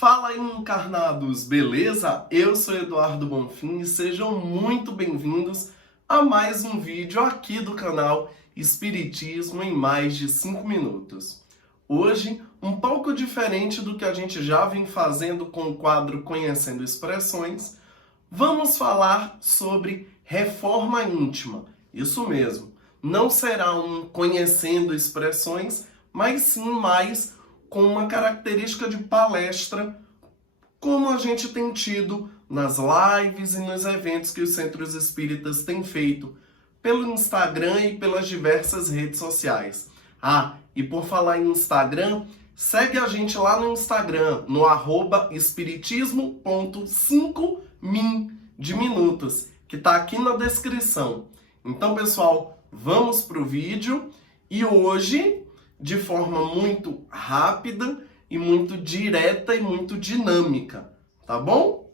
Fala aí, encarnados, beleza? Eu sou Eduardo Bonfim e sejam muito bem-vindos a mais um vídeo aqui do canal Espiritismo em mais de 5 minutos. Hoje, um pouco diferente do que a gente já vem fazendo com o quadro Conhecendo Expressões, vamos falar sobre reforma íntima. Isso mesmo, não será um Conhecendo Expressões, mas sim mais com uma característica de palestra, como a gente tem tido nas lives e nos eventos que os centros espíritas têm feito pelo Instagram e pelas diversas redes sociais. E por falar em Instagram, segue a gente lá no Instagram, no @espiritismo.5min de minutos, que está aqui na descrição. Então, pessoal, vamos para o vídeo e hoje, de forma muito rápida e muito direta e muito dinâmica, tá bom?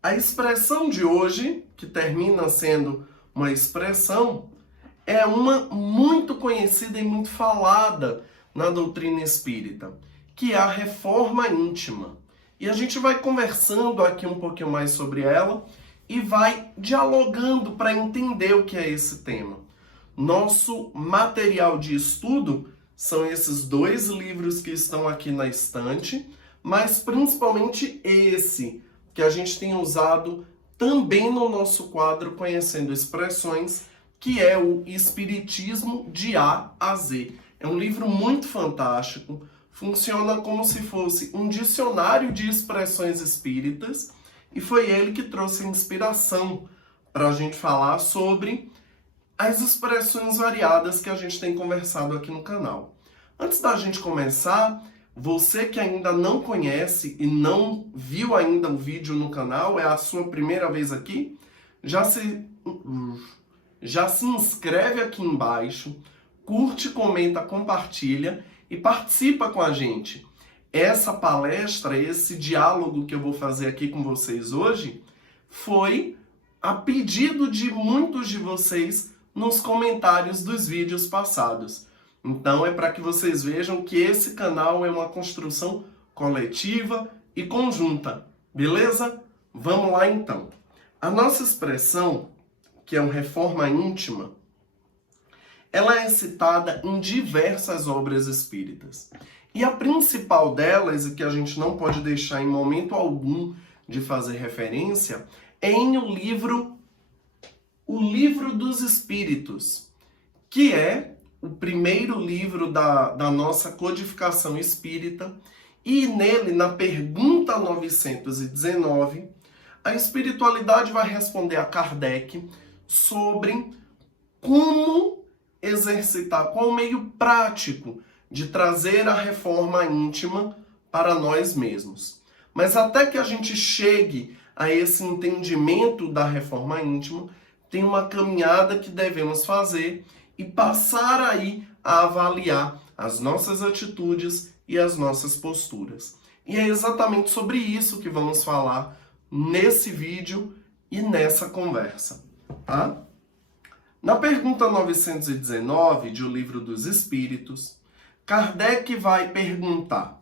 A expressão de hoje, que termina sendo uma expressão, é uma muito conhecida e muito falada na doutrina espírita, que é a reforma íntima. E a gente vai conversando aqui um pouquinho mais sobre ela e vai dialogando para entender o que é esse tema. Nosso material de estudo são esses dois livros que estão aqui na estante, mas principalmente esse, que a gente tem usado também no nosso quadro Conhecendo Expressões, que é o Espiritismo de A a Z. É um livro muito fantástico, funciona como se fosse um dicionário de expressões espíritas, e foi ele que trouxe a inspiração para a gente falar sobre as expressões variadas que a gente tem conversado aqui no canal. Antes da gente começar, você que ainda não conhece e não viu ainda o vídeo no canal, é a sua primeira vez aqui, já se inscreve aqui embaixo, curte, comenta, compartilha e participa com a gente. Essa palestra, esse diálogo que eu vou fazer aqui com vocês hoje, foi a pedido de muitos de vocês nos comentários dos vídeos passados. Então é para que vocês vejam que esse canal é uma construção coletiva e conjunta, beleza? Vamos lá então. A nossa expressão, que é uma reforma íntima, ela é citada em diversas obras espíritas. E a principal delas, e que a gente não pode deixar em momento algum de fazer referência, é em O Livro dos Espíritos, que é o primeiro livro da nossa codificação espírita, e nele, na pergunta 919, a espiritualidade vai responder a Kardec sobre como exercitar, qual o meio prático de trazer a reforma íntima para nós mesmos. Mas até que a gente chegue a esse entendimento da reforma íntima, tem uma caminhada que devemos fazer e passar aí a avaliar as nossas atitudes e as nossas posturas. E é exatamente sobre isso que vamos falar nesse vídeo e nessa conversa, tá? Na pergunta 919 de O Livro dos Espíritos, Kardec vai perguntar: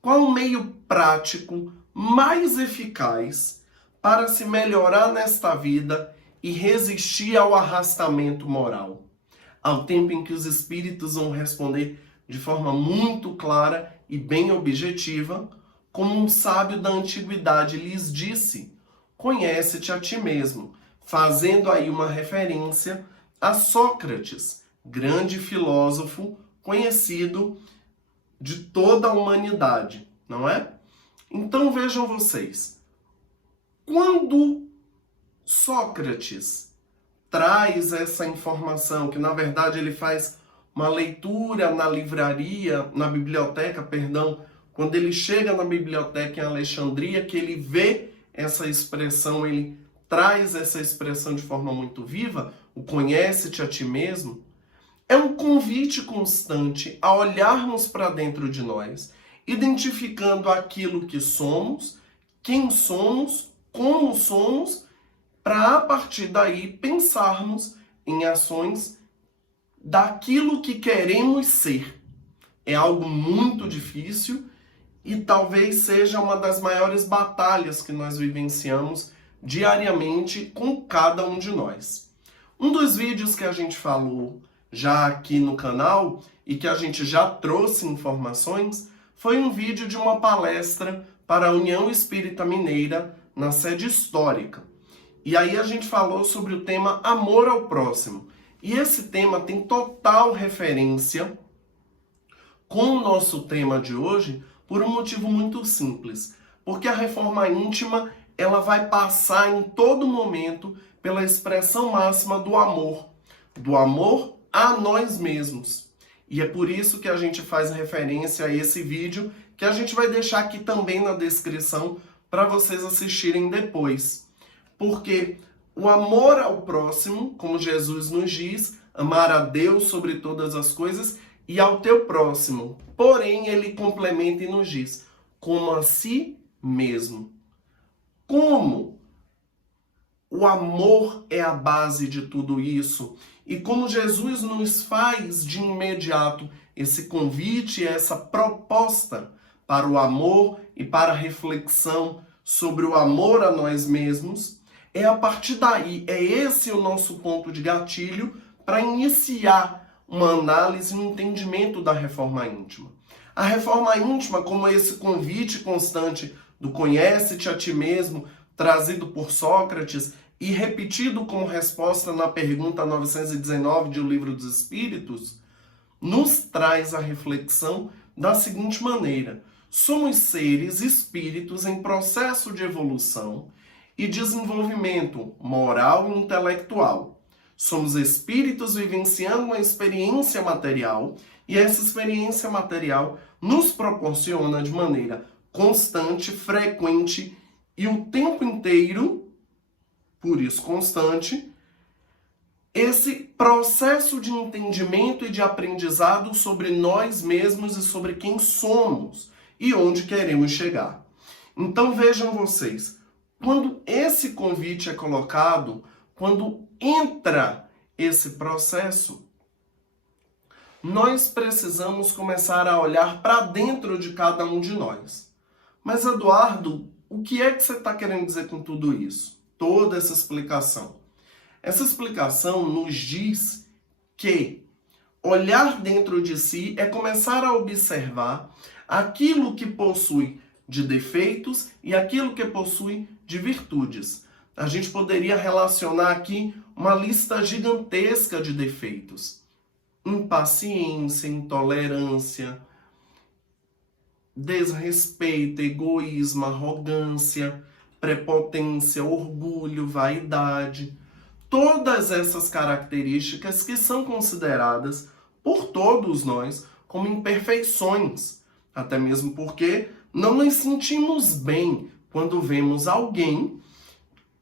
qual o meio prático mais eficaz para se melhorar nesta vida e resistir ao arrastamento moral? Ao tempo em que os espíritos vão responder de forma muito clara e bem objetiva, como um sábio da antiguidade lhes disse: conhece-te a ti mesmo, fazendo aí uma referência a Sócrates, grande filósofo conhecido de toda a humanidade, não é? Então vejam vocês, quando Sócrates traz essa informação, que na verdade ele faz uma leitura na biblioteca, quando ele chega na biblioteca em Alexandria, que ele vê essa expressão, ele traz essa expressão de forma muito viva, o conhece-te a ti mesmo, é um convite constante a olharmos para dentro de nós, identificando aquilo que somos, quem somos, como somos, para a partir daí pensarmos em ações daquilo que queremos ser. É algo muito difícil e talvez seja uma das maiores batalhas que nós vivenciamos diariamente com cada um de nós. Um dos vídeos que a gente falou já aqui no canal e que a gente já trouxe informações foi um vídeo de uma palestra para a União Espírita Mineira na sede histórica. E aí a gente falou sobre o tema amor ao próximo. E esse tema tem total referência com o nosso tema de hoje por um motivo muito simples. Porque a reforma íntima, ela vai passar em todo momento pela expressão máxima do amor a nós mesmos. E é por isso que a gente faz referência a esse vídeo, que a gente vai deixar aqui também na descrição para vocês assistirem depois. Porque o amor ao próximo, como Jesus nos diz, amar a Deus sobre todas as coisas e ao teu próximo. Porém, ele complementa e nos diz, como a si mesmo. Como o amor é a base de tudo isso e como Jesus nos faz de imediato esse convite, essa proposta para o amor e para a reflexão sobre o amor a nós mesmos, é a partir daí, é esse o nosso ponto de gatilho para iniciar uma análise e um entendimento da reforma íntima. A reforma íntima, como esse convite constante do conhece-te a ti mesmo, trazido por Sócrates e repetido como resposta na pergunta 919 de O Livro dos Espíritos, nos traz a reflexão da seguinte maneira: somos seres espíritos em processo de evolução e desenvolvimento moral e intelectual. Somos espíritos vivenciando uma experiência material e essa experiência material nos proporciona de maneira constante, frequente e o tempo inteiro, por isso constante, esse processo de entendimento e de aprendizado sobre nós mesmos e sobre quem somos e onde queremos chegar. Então vejam vocês, quando esse convite é colocado, quando entra esse processo, nós precisamos começar a olhar para dentro de cada um de nós. Mas Eduardo, o que é que você está querendo dizer com tudo isso? Toda essa explicação. Essa explicação nos diz que olhar dentro de si é começar a observar aquilo que possui de defeitos e aquilo que possui de virtudes. A gente poderia relacionar aqui uma lista gigantesca de defeitos. Impaciência, intolerância, desrespeito, egoísmo, arrogância, prepotência, orgulho, vaidade. Todas essas características que são consideradas por todos nós como imperfeições. Até mesmo porque não nos sentimos bem quando vemos alguém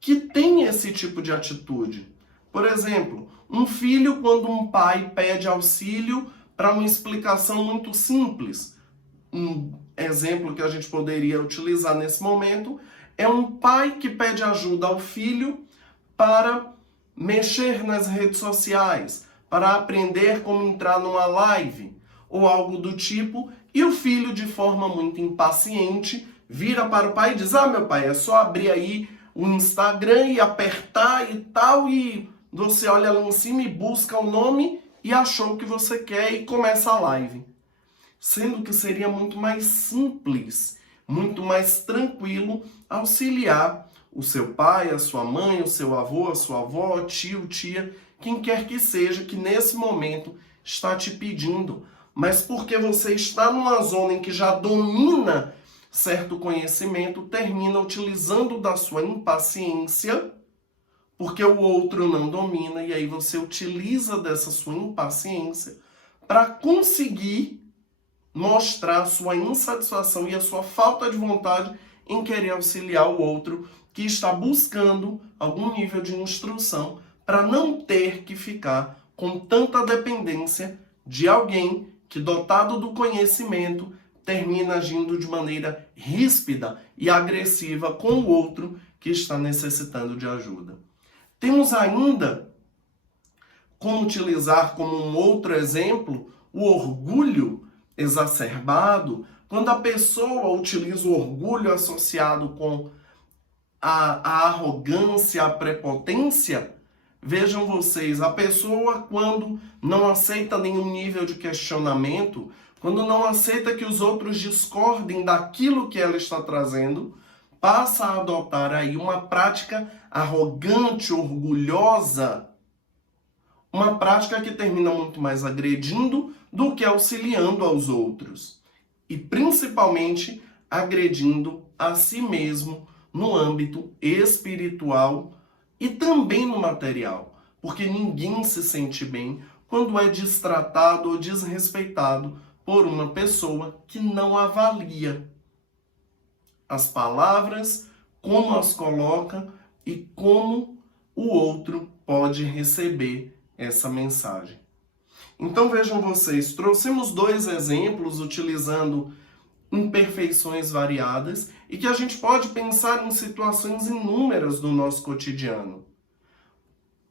que tem esse tipo de atitude. Por exemplo, um filho quando um pai pede auxílio para uma explicação muito simples. Um exemplo que a gente poderia utilizar nesse momento é um pai que pede ajuda ao filho para mexer nas redes sociais, para aprender como entrar numa live ou algo do tipo, e o filho, de forma muito impaciente, vira para o pai e diz: meu pai, é só abrir aí o Instagram e apertar e tal, e você olha lá em cima e busca o nome e achou o que você quer e começa a live. Sendo que seria muito mais simples, muito mais tranquilo auxiliar o seu pai, a sua mãe, o seu avô, a sua avó, tio, tia, quem quer que seja que nesse momento está te pedindo. Mas porque você está numa zona em que já domina certo conhecimento, termina utilizando da sua impaciência, porque o outro não domina, e aí você utiliza dessa sua impaciência para conseguir mostrar a sua insatisfação e a sua falta de vontade em querer auxiliar o outro que está buscando algum nível de instrução para não ter que ficar com tanta dependência de alguém que, dotado do conhecimento, termina agindo de maneira ríspida e agressiva com o outro que está necessitando de ajuda. Temos ainda como utilizar como um outro exemplo o orgulho exacerbado quando a pessoa utiliza o orgulho associado com a arrogância, a prepotência, vejam vocês, a pessoa quando não aceita nenhum nível de questionamento, quando não aceita que os outros discordem daquilo que ela está trazendo, passa a adotar aí uma prática arrogante, orgulhosa, uma prática que termina muito mais agredindo do que auxiliando aos outros. E principalmente agredindo a si mesmo no âmbito espiritual e também no material. Porque ninguém se sente bem quando é destratado ou desrespeitado por uma pessoa que não avalia as palavras, como as coloca e como o outro pode receber essa mensagem. Então vejam vocês, trouxemos 2 exemplos utilizando imperfeições variadas e que a gente pode pensar em situações inúmeras do nosso cotidiano.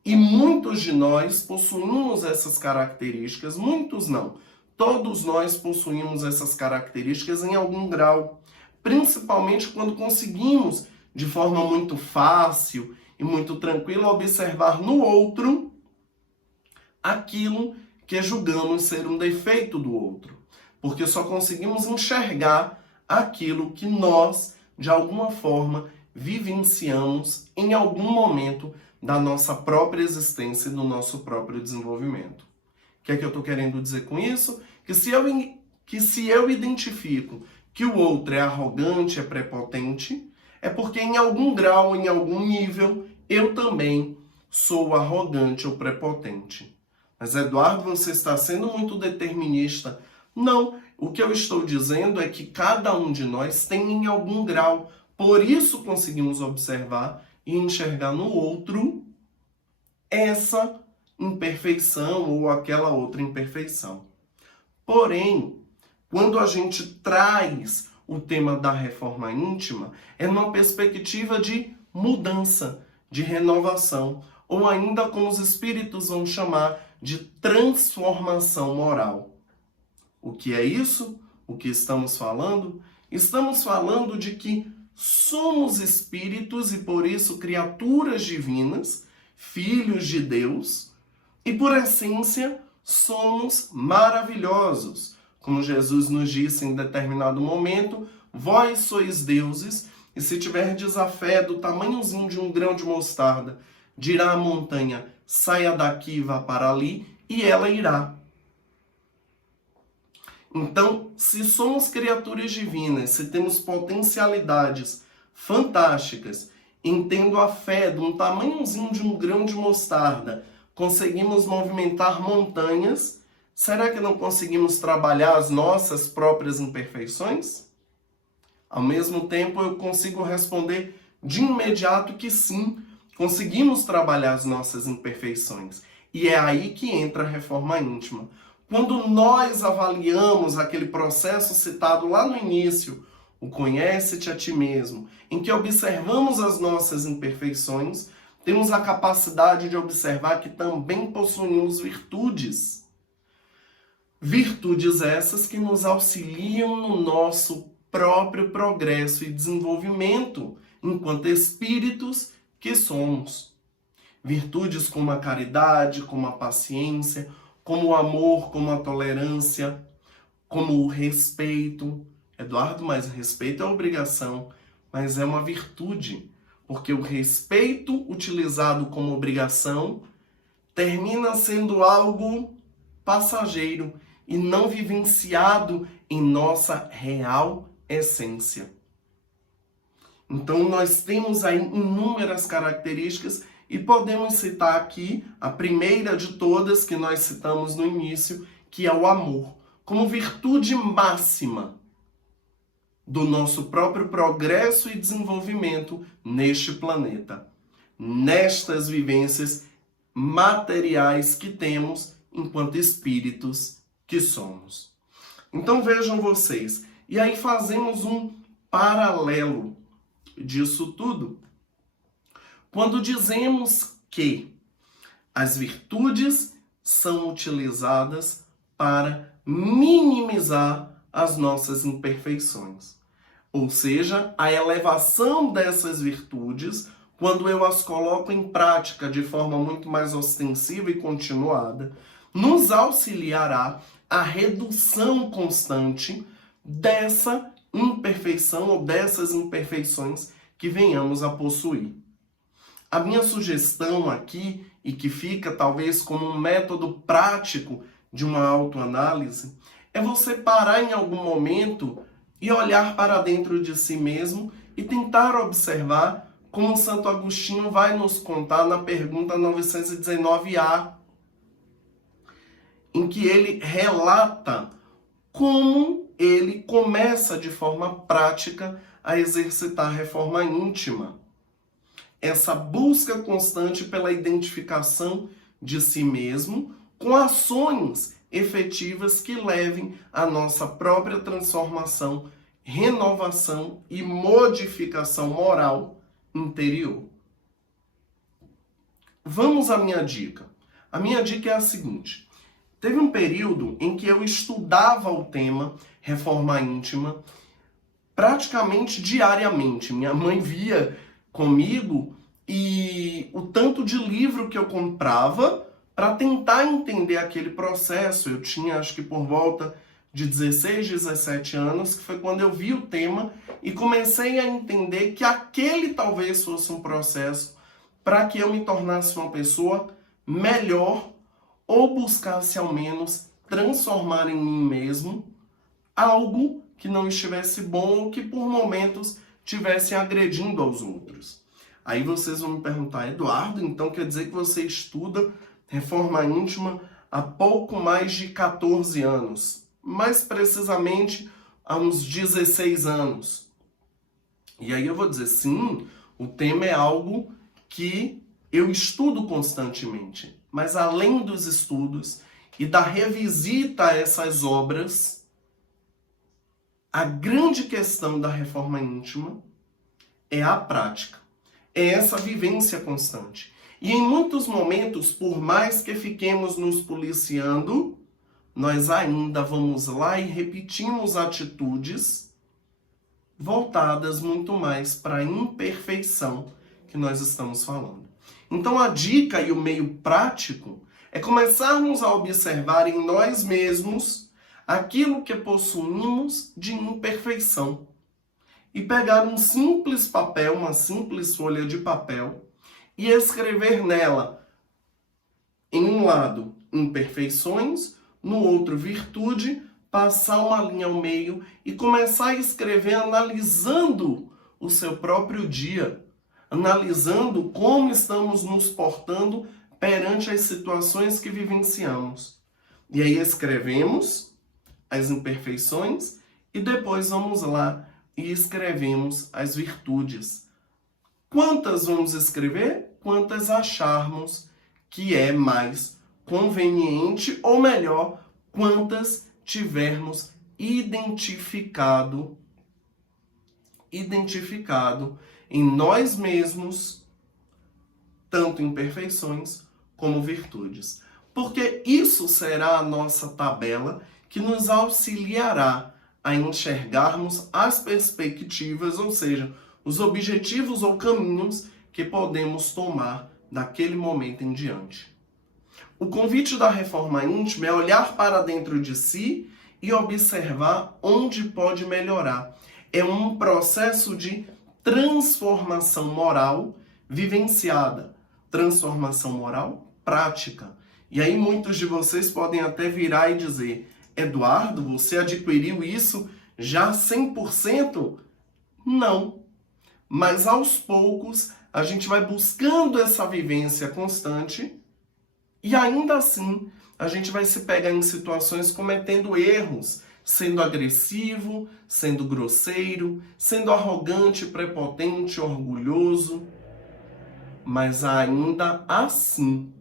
E muitos de nós possuímos essas características, muitos não. Todos nós possuímos essas características em algum grau, principalmente quando conseguimos, de forma muito fácil e muito tranquila, observar no outro aquilo que julgamos ser um defeito do outro. Porque só conseguimos enxergar aquilo que nós, de alguma forma, vivenciamos em algum momento da nossa própria existência e do nosso próprio desenvolvimento. O que é que eu estou querendo dizer com isso? Que se eu identifico que o outro é arrogante, é prepotente, é porque em algum grau, em algum nível, eu também sou arrogante ou prepotente. Mas, Eduardo, você está sendo muito determinista. Não, o que eu estou dizendo é que cada um de nós tem em algum grau. Por isso conseguimos observar e enxergar no outro essa imperfeição ou aquela outra imperfeição. Porém, quando a gente traz o tema da reforma íntima, é numa perspectiva de mudança, de renovação, ou ainda como os espíritos vão chamar de transformação moral. O que é isso? O que estamos falando? Estamos falando de que somos espíritos e por isso criaturas divinas, filhos de Deus, e por essência somos maravilhosos. Como Jesus nos disse em determinado momento, vós sois deuses, e se tiverdes a fé do tamanhozinho de um grão de mostarda, dirá a montanha, saia daqui e vá para ali, e ela irá. Então, se somos criaturas divinas, se temos potencialidades fantásticas, em tendo a fé de um tamanhozinho de um grão de mostarda, conseguimos movimentar montanhas, será que não conseguimos trabalhar as nossas próprias imperfeições? Ao mesmo tempo, eu consigo responder de imediato que sim, conseguimos trabalhar as nossas imperfeições. E é aí que entra a reforma íntima. Quando nós avaliamos aquele processo citado lá no início, o conhece-te a ti mesmo, em que observamos as nossas imperfeições, temos a capacidade de observar que também possuímos virtudes. Virtudes essas que nos auxiliam no nosso próprio progresso e desenvolvimento, enquanto espíritos que somos. Virtudes como a caridade, como a paciência, como o amor, como a tolerância, como o respeito. Eduardo, mas respeito é obrigação, mas é uma virtude, porque o respeito utilizado como obrigação termina sendo algo passageiro e não vivenciado em nossa real essência. Então nós temos aí inúmeras características e podemos citar aqui a primeira de todas que nós citamos no início, que é o amor, como virtude máxima do nosso próprio progresso e desenvolvimento neste planeta, nestas vivências materiais que temos enquanto espíritos que somos. Então vejam vocês, e aí fazemos um paralelo disso tudo. Quando dizemos que as virtudes são utilizadas para minimizar as nossas imperfeições. Ou seja, a elevação dessas virtudes, quando eu as coloco em prática de forma muito mais ostensiva e continuada, nos auxiliará a redução constante dessa imperfeição ou dessas imperfeições que venhamos a possuir. A minha sugestão aqui, e que fica talvez como um método prático de uma autoanálise, é você parar em algum momento e olhar para dentro de si mesmo e tentar observar como Santo Agostinho vai nos contar na pergunta 919A, em que ele relata como ele começa de forma prática a exercitar a reforma íntima. Essa busca constante pela identificação de si mesmo com ações efetivas que levem à nossa própria transformação, renovação e modificação moral interior. Vamos à minha dica. A minha dica é a seguinte: teve um período em que eu estudava o tema reforma íntima praticamente diariamente. Minha mãe via comigo e o tanto de livro que eu comprava para tentar entender aquele processo. Eu tinha, acho que por volta de 16, 17 anos, que foi quando eu vi o tema e comecei a entender que aquele talvez fosse um processo para que eu me tornasse uma pessoa melhor ou buscasse ao menos transformar em mim mesmo algo que não estivesse bom ou que por momentos estivesse agredindo aos outros. Aí vocês vão me perguntar: Eduardo, então quer dizer que você estuda reforma íntima há pouco mais de 14 anos? Mais precisamente há uns 16 anos. E aí eu vou dizer, sim, o tema é algo que eu estudo constantemente. Mas além dos estudos e da revisita a essas obras, a grande questão da reforma íntima é a prática. É essa vivência constante. E em muitos momentos, por mais que fiquemos nos policiando, nós ainda vamos lá e repetimos atitudes voltadas muito mais para a imperfeição que nós estamos falando. Então a dica e o meio prático é começarmos a observar em nós mesmos aquilo que possuímos de imperfeição. E pegar um simples papel, uma simples folha de papel, e escrever nela, em um lado, imperfeições, no outro, virtude, passar uma linha ao meio e começar a escrever analisando o seu próprio dia, analisando como estamos nos portando perante as situações que vivenciamos. E aí escrevemos as imperfeições e depois vamos lá e escrevemos as virtudes. Quantas vamos escrever? Quantas acharmos que é mais conveniente, ou melhor, quantas tivermos identificado em nós mesmos, tanto imperfeições como virtudes. Porque isso será a nossa tabela que nos auxiliará a enxergarmos as perspectivas, ou seja, os objetivos ou caminhos que podemos tomar daquele momento em diante. O convite da reforma íntima é olhar para dentro de si e observar onde pode melhorar. É um processo de transformação moral vivenciada, transformação moral prática. E aí muitos de vocês podem até virar e dizer: Eduardo, você adquiriu isso já 100%? Não. Mas aos poucos a gente vai buscando essa vivência constante e ainda assim a gente vai se pegar em situações cometendo erros, sendo agressivo, sendo grosseiro, sendo arrogante, prepotente, orgulhoso. Mas ainda assim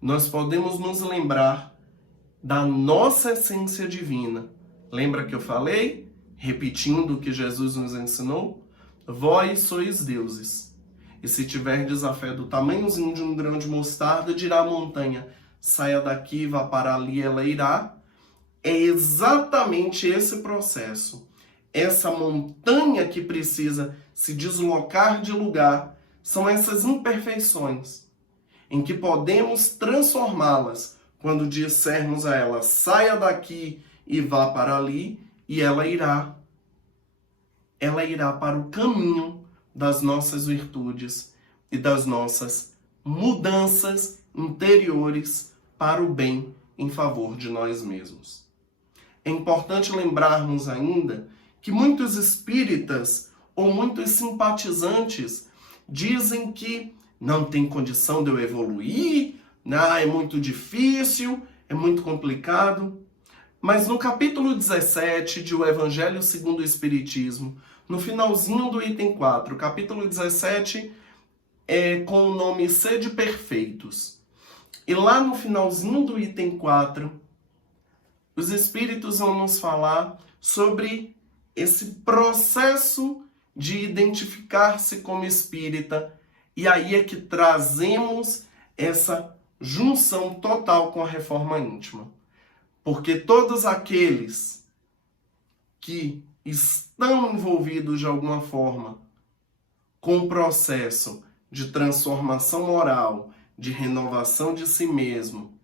nós podemos nos lembrar da nossa essência divina. Lembra que eu falei? Repetindo o que Jesus nos ensinou: vós sois deuses. E se tiverdes a fé do tamanhozinho de um grão de mostarda, dirá à montanha: saia daqui, vá para ali, ela irá. é exatamente esse processo. Essa montanha que precisa se deslocar de lugar são essas imperfeições, em que podemos transformá-las quando dissermos a ela, saia daqui e vá para ali, e ela irá para o caminho das nossas virtudes e das nossas mudanças interiores para o bem em favor de nós mesmos. É importante lembrarmos ainda que muitos espíritas ou muitos simpatizantes dizem que não tem condição de eu evoluir, é muito difícil, é muito complicado. Mas no capítulo 17 de O Evangelho segundo o Espiritismo, no finalzinho do item 4, capítulo 17 é com o nome Sede Perfeitos. E lá no finalzinho do item 4, os Espíritos vão nos falar sobre esse processo de identificar-se como espírita. E aí é que trazemos essa junção total com a reforma íntima. Porque todos aqueles que estão envolvidos de alguma forma com o processo de transformação moral, de renovação de si mesmo,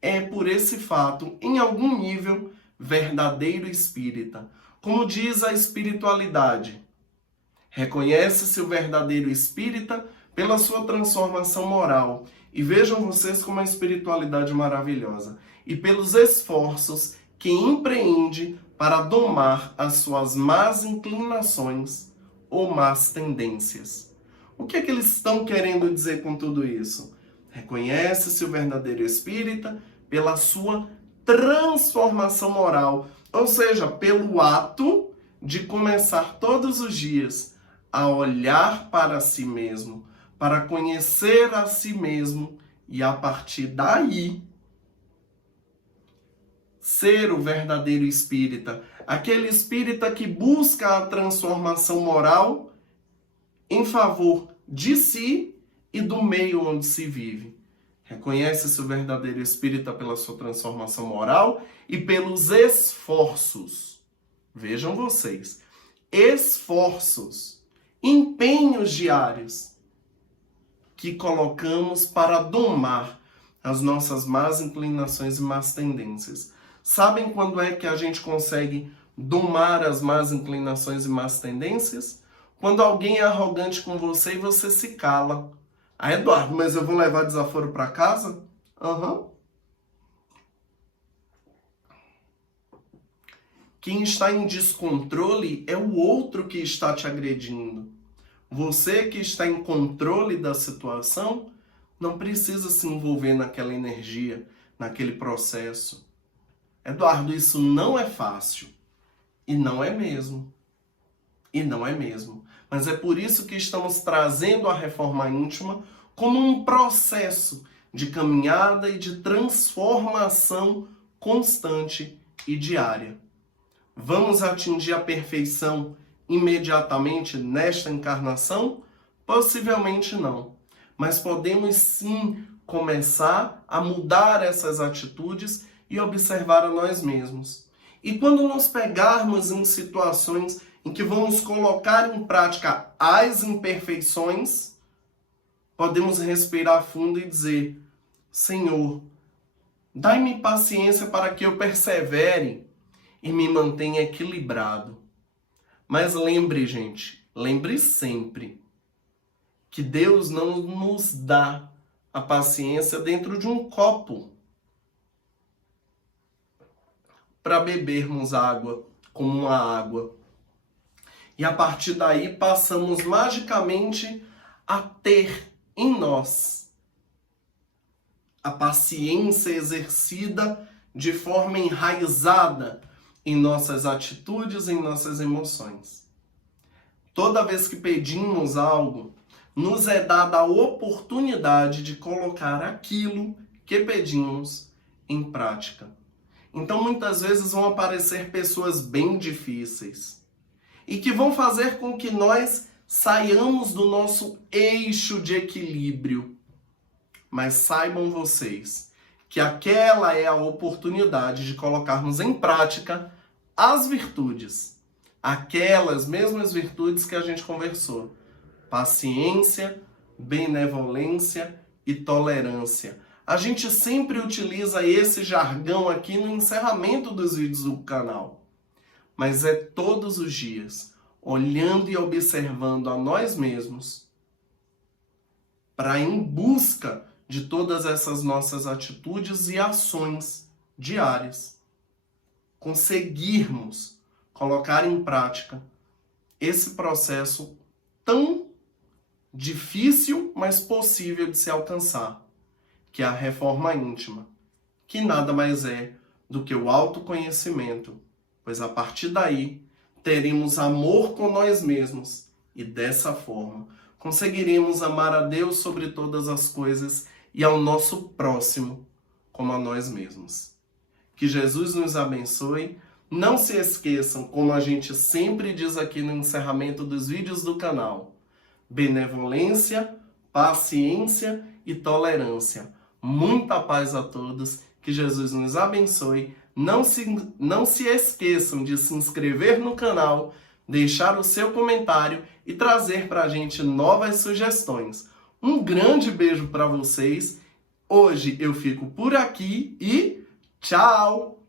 é por esse fato, em algum nível, verdadeiro espírita. Como diz a espiritualidade, reconhece-se o verdadeiro espírita pela sua transformação moral. E vejam vocês como a espiritualidade é maravilhosa. E pelos esforços que empreende para domar as suas más inclinações ou más tendências. O que é que eles estão querendo dizer com tudo isso? Reconhece-se o verdadeiro espírita pela sua transformação moral, ou seja, pelo ato de começar todos os dias a olhar para si mesmo, para conhecer a si mesmo e a partir daí ser o verdadeiro espírita, aquele espírita que busca a transformação moral em favor de si e do meio onde se vive. Reconhece-se o verdadeiro espírita pela sua transformação moral e pelos esforços. Vejam vocês, esforços, empenhos diários que colocamos para domar as nossas más inclinações e más tendências. Sabem quando é que a gente consegue domar as más inclinações e más tendências? Quando alguém é arrogante com você e você se cala. Ah, Eduardo, mas eu vou levar desaforo para casa? Quem está em descontrole é o outro que está te agredindo. Você que está em controle da situação não precisa se envolver naquela energia, naquele processo. Eduardo, isso não é fácil. E não é mesmo. E não é mesmo. Mas é por isso que estamos trazendo a reforma íntima como um processo de caminhada e de transformação constante e diária. Vamos atingir a perfeição imediatamente nesta encarnação? Possivelmente não. Mas podemos sim começar a mudar essas atitudes e observar a nós mesmos. E quando nos pegarmos em situações em que vamos colocar em prática as imperfeições, podemos respirar fundo e dizer: Senhor, dai-me paciência para que eu persevere e me mantenha equilibrado. Mas lembre, gente, lembre sempre que Deus não nos dá a paciência dentro de um copo para bebermos água como uma água. E a partir daí passamos magicamente a ter em nós a paciência exercida de forma enraizada em nossas atitudes, em nossas emoções. Toda vez que pedimos algo, nos é dada a oportunidade de colocar aquilo que pedimos em prática. Então, muitas vezes vão aparecer pessoas bem difíceis e que vão fazer com que nós saiamos do nosso eixo de equilíbrio. Mas saibam vocês que aquela é a oportunidade de colocarmos em prática as virtudes, aquelas mesmas virtudes que a gente conversou: paciência, benevolência e tolerância. A gente sempre utiliza esse jargão aqui no encerramento dos vídeos do canal, mas é todos os dias, olhando e observando a nós mesmos, para em busca de todas essas nossas atitudes e ações diárias, conseguirmos colocar em prática esse processo tão difícil, mas possível de se alcançar, que é a reforma íntima, que nada mais é do que o autoconhecimento, pois a partir daí teremos amor com nós mesmos e dessa forma conseguiremos amar a Deus sobre todas as coisas e ao nosso próximo como a nós mesmos. Que Jesus nos abençoe. Não se esqueçam, como a gente sempre diz aqui no encerramento dos vídeos do canal: benevolência, paciência e tolerância. Muita paz a todos, que Jesus nos abençoe. Não se esqueçam de se inscrever no canal, deixar o seu comentário e trazer para a gente novas sugestões. Um grande beijo para vocês. Hoje eu fico por aqui e tchau!